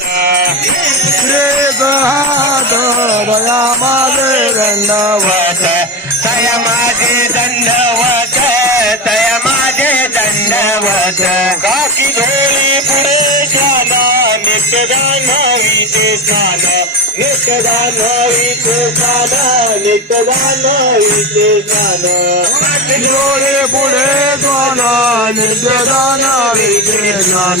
श्रेत हात दया माझे दंडवत तय माझे दंडवत तय माझे दंडवत काशी धोळी पुढे झालं नित्यदानवीचे स्नान नित्यदानवीचे स्नान नित्यदानवीचे स्नान डोळे पुढे द्वान नित्यदान विद्ये ज्ञान नित्यदान विद्ये ज्ञान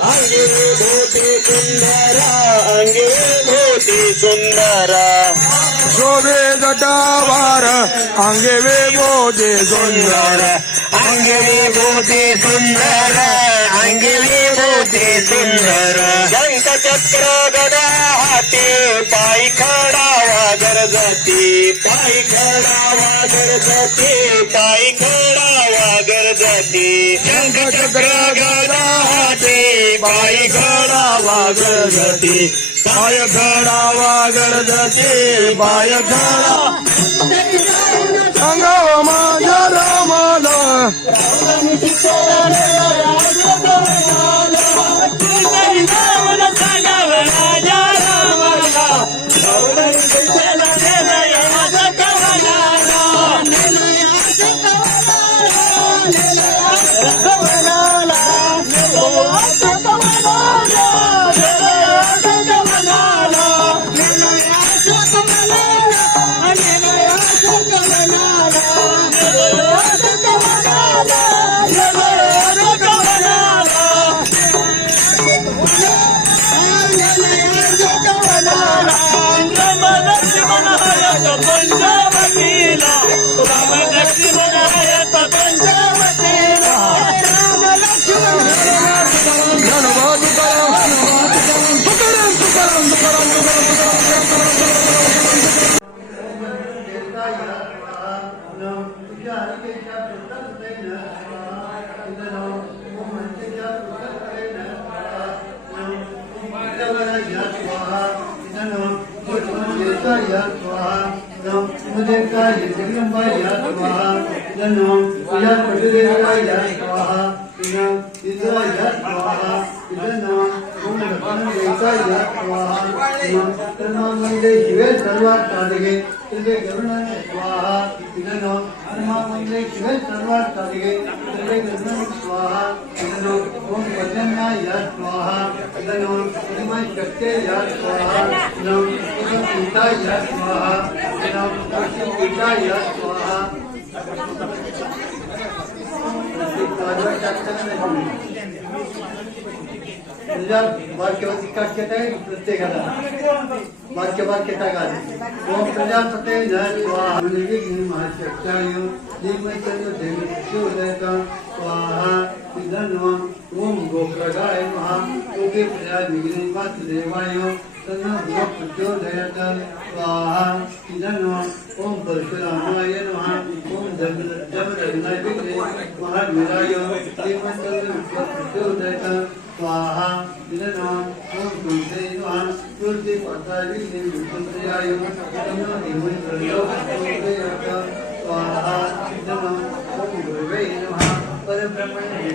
अंगे भोते सुंदर अंगे भोते सुंदर। शोभे जटाभार अंगे वेबोधे सुंदर। अंगे भोते सुंदर अंगे भोते सुंदर। शंख चक्र गदा हाती पायी खडावा गरजती पायी खडावा गरजती पायी खडावा गरजती शंख चक्र गदा हाती पायी घडावा गरजते काय घडावा गरजते जाते? पाय सांगावा माझ्या रामाला. Gracias. జగదంబాయ ఉదయ జగదంబాయ జనం ఉయా పడుదేవాయ స్వాహ ఇదం ఇదాయ స్వాహ ఇదనం ఓం రత్నం దేవాయ స్వాహ ఇదం తన్మామై దేవే సర్వార్థాదిగే ಗರುಡನೆ ಸ್ವಾಹ ಇದನ್ನು ಹನುಮಾನಂದೇ ಶಿವೇ ಸರ್ವಾರ್ಥಾದಿಗೆ ತಿರುಗಿ ಗರುಡನೆ ಸ್ವಾಹ ಇದನ್ನು ಓಂ ಭಜನ್ನಾಯ ಸ್ವಾಹ ಇದನ್ನು ಹನುಮ ಶಕ್ತಿಯ ಸ್ವಾಹ ಇದನ್ನು ಓಂ ಪೀಠಾಯ ಸ್ವಾಹ ಇದನ್ನು ಓಂ ಪೀಠಾಯ ಸ್ವಾಹ ಎಲ್ಲಾರು ಬಾರ್ಕೆ ಬಾರ್ ಸಿಕ್ಕಾಕ್ಕೆ ಪ್ರತ್ಯೇಕ ಬಾರ್ಕೆ ಬಾರ್ಕೆ ತಗಾದಿ ಓಂ ಪ್ರಜಾಪತಿ ಜಯ ಮಹಾಶಕ್ತಾಯ ನಿಮ್ಮ ದೇವಿಕ ಸ್ವಾಹನ್ವಾ ಓಂ ಗೋಪ್ರಗಾಯ ಮಹಾ ಯೋಗಿ ಪ್ರಜಾ ನಿಗ್ನಿ ಮತ್ ದೇವಾಯ ಪ್ರಚೋದಯ ಸ್ವಾಹ ಇದನ್ನು ಓಂ ಪರಶುರಾಮಯ ಓಂ ಜಗ ಜಗ ಜಗ ಮಹಾನ್ ವಿರಾಯ ಶ್ರೀಮಂತ ಪ್ರಚೋದಯ سواہا جنام کون کون سے انوان کون سے پتا جنے مکن سے آئیو کنیو دیون کرنیو کون سے آئیو سواہا جنام کون کون سے انوان پر برمان جنام